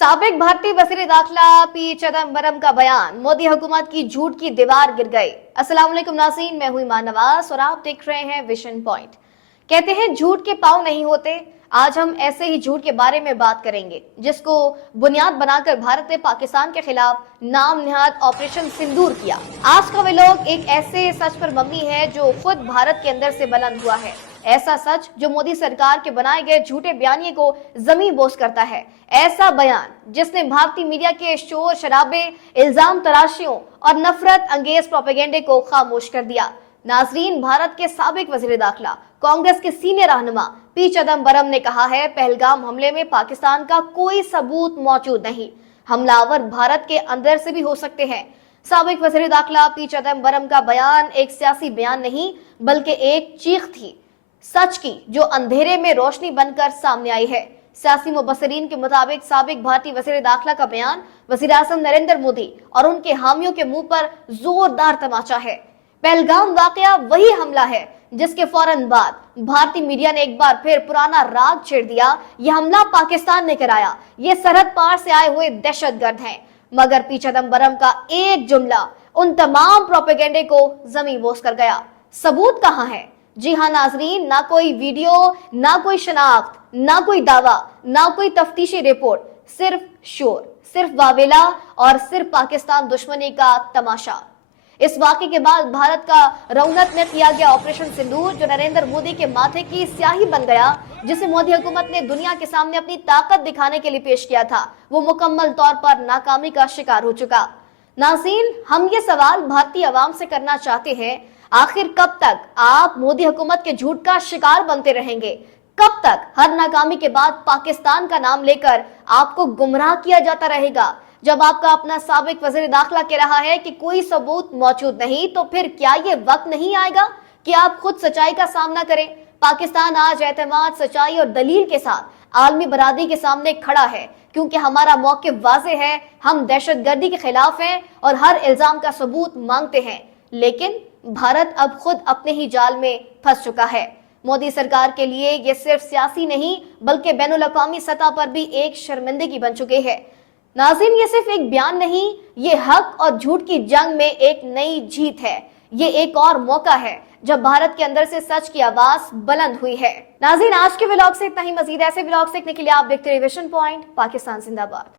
साबिक भारतीय वज़ीर दाखिला पी चिदम्बरम का बयान, मोदी हुकूमत की झूठ की दीवार गिर गई। अस्सलाम वालेकुम नाज़रीन, मैं हुई ईमान नवाज और आप देख रहे हैं विजन पॉइंट। कहते हैं झूठ के पांव नहीं होते। आज हम ऐसे ही झूठ के बारे में बात करेंगे जिसको बुनियाद बनाकर भारत ने पाकिस्तान के खिलाफ नाम निहाद ऑपरेशन सिंदूर किया। आज का व्लॉग एक ऐसे सच पर मबनी है जो खुद भारत के अंदर से बुलंद हुआ है। ऐसा सच जो मोदी सरकार के बनाए गए झूठे बयानिए को जमीन बोस करता है। ऐसा बयान जिसने भारतीय मीडिया के शोर शराबे, इल्जाम तराशियों और नफरत अंगेज प्रोपेगेंडे को खामोश कर दिया। नाजरीन, भारत के साबिक वज़ीर दाखिला कांग्रेस के सीनियर रहनुमा पी चिदम्बरम ने कहा है, पहलगाम हमले में पाकिस्तान का कोई सबूत मौजूद नहीं। हमलावर भारत के अंदर से भी हो सकते हैं। साबिक वज़ीर दाखिला पी चिदम्बरम का बयान एक सियासी बयान नहीं बल्कि एक चीख थी सच की जो अंधेरे में रोशनी बनकर सामने आई है। सियासी मुबस्सिरीन के मुताबिक साबिक भारतीय वज़ीर दाखिला का बयान वज़ीर आज़म नरेंद्र मोदी और उनके हामियों के मुंह पर जोरदार तमाचा है। पहलगाम वाकया वही हमला है जिसके फौरन बाद भारतीय मीडिया ने एक बार फिर पुराना राग छेड़ दिया। यह हमला पाकिस्तान ने कराया, ये सरहद पार से आए हुए दहशतगर्द हैं। मगर पी चिदम्बरम का एक जुमला उन तमाम प्रोपेगेंडे को जमींबोस कर गया। सबूत कहाँ है? जी हाँ नाजरीन, ना कोई वीडियो, ना कोई शनाख्त, ना कोई दावा, ना कोई तफ्तीशी रिपोर्ट, सिर्फ शोर, सिर्फ वावेला और सिर्फ पाकिस्तान दुश्मनी का तमाशा। इस वाक़े के बाद भारत का रौनक में किया गया ऑपरेशन सिंदूर जो नरेंद्र मोदी के माथे की स्याही बन गया, जिसे मोदी हुकूमत ने दुनिया के सामने अपनी ताकत दिखाने के लिए पेश किया था, वो मुकम्मल तौर पर नाकामी का शिकार हो चुका। नाज़रीन, हम ये सवाल भारतीय अवाम से करना चाहते हैं, आखिर कब तक आप मोदी हुकूमत के झूठ का शिकार बनते रहेंगे? कब तक हर नाकामी के बाद पाकिस्तान का नाम लेकर आपको गुमराह किया जाता रहेगा? जब आपका अपना साबिक वज़ीर दाखिला कह रहा है कि कोई सबूत मौजूद नहीं, तो फिर क्या ये वक्त नहीं आएगा कि आप खुद सच्चाई का सामना करें? पाकिस्तान आज एतमाद, सच्चाई और दलील के साथ आलमी बरादरी के सामने खड़ा है, क्योंकि हमारा मौक़िफ़ वाज़ेह है। हम दहशतगर्दी के खिलाफ हैं और हर इल्जाम का सबूत मांगते हैं। लेकिन भारत अब खुद अपने ही जाल में फंस चुका है। मोदी सरकार के लिए ये सिर्फ सियासी नहीं बल्कि बैनुल अक़वामी सतह पर भी एक शर्मिंदगी बन चुके हैं। नाज़रीन, ये सिर्फ एक बयान नहीं, ये हक और झूठ की जंग में एक नई जीत है। ये एक और मौका है जब भारत के अंदर से सच की आवाज बुलंद हुई है। नाज़रीन, आज के व्लॉग से इतना ही। मजीद ऐसे व्लॉग देखने के लिए आप देखते रहिए विजन पॉइंट। पाकिस्तान जिंदाबाद।